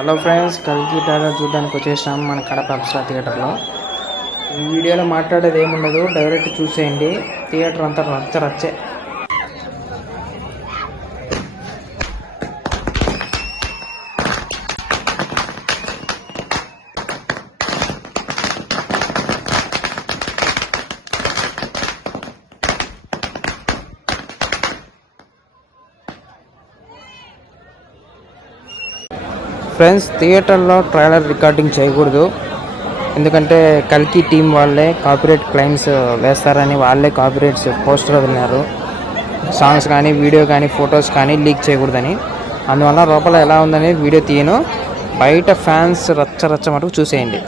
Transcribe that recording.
Hello friends, కల్కి trailer చూడడానికి వచ్చేసాం మన కడప అప్సరా థియేటర్లో. ఈ వీడియోలో మాట్లాడేది ఏముండదు, డైరెక్ట్ చూసేయండి. థియేటర్ అంతా రచ్చే. ఫ్రెండ్స్, థియేటర్లో ట్రైలర్ రికార్డింగ్ చేయకూడదు. ఎందుకంటే కల్కి టీం వాళ్ళే కాపీరైట్ క్లెయిమ్స్ వేస్తారని వాళ్ళే కాపీరైట్స్ పోస్టర్ వదిలినారు. సాంగ్స్ కానీ, వీడియో కానీ, ఫొటోస్ కానీ లీక్ చేయకూడదని. అందువల్ల లోపల ఎలా ఉందని వీడియో తీయను. బయట ఫ్యాన్స్ రచ్చ మటుకు చూసేయండి.